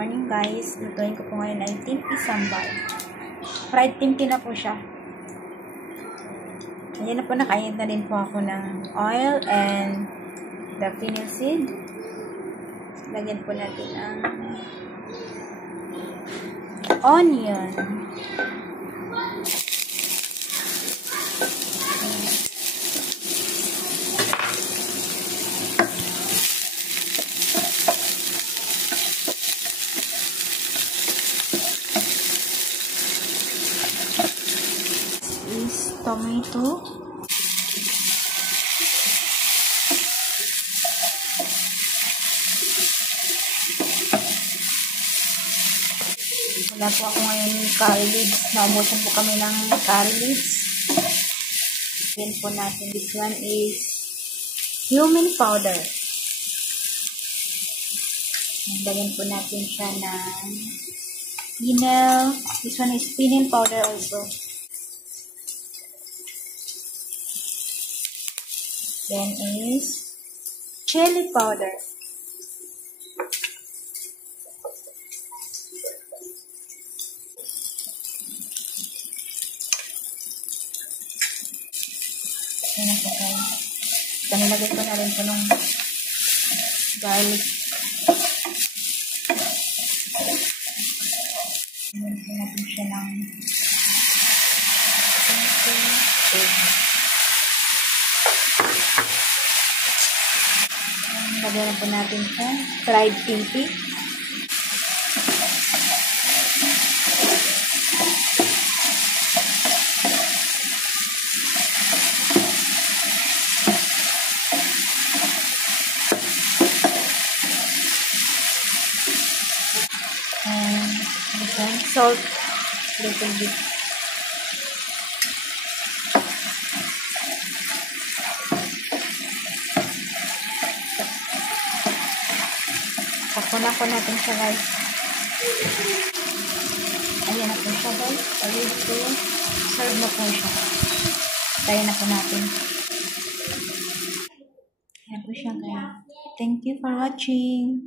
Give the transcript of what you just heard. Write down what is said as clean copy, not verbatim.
morning guys. Lutuin ko po ngayon ay timpi sambal. Fried timpi na po siya. Ayan na po, nakainit na din po ako ng oil and the fennel seed. Lagyan po natin ang onion. Is tomato. Wala po ako ngayon curry leaves. Naubusan po kami ng curry leaves. Then po natin, this one is cumin powder. Nagdagan po natin siya ng fennel. This one is fennel powder also. Then is chili powder. Ayan po guys. Nilagay ko na rin po ng garlic. Ayan po natin siya ng lagyan na po natin siya fried timpi. And this one, salt little bit. Takpan na po natin siya guys. Ayan na po siya guys. Ready to serve na po siya. Tayo na po natin. Ayan po siya guys. Thank you for watching.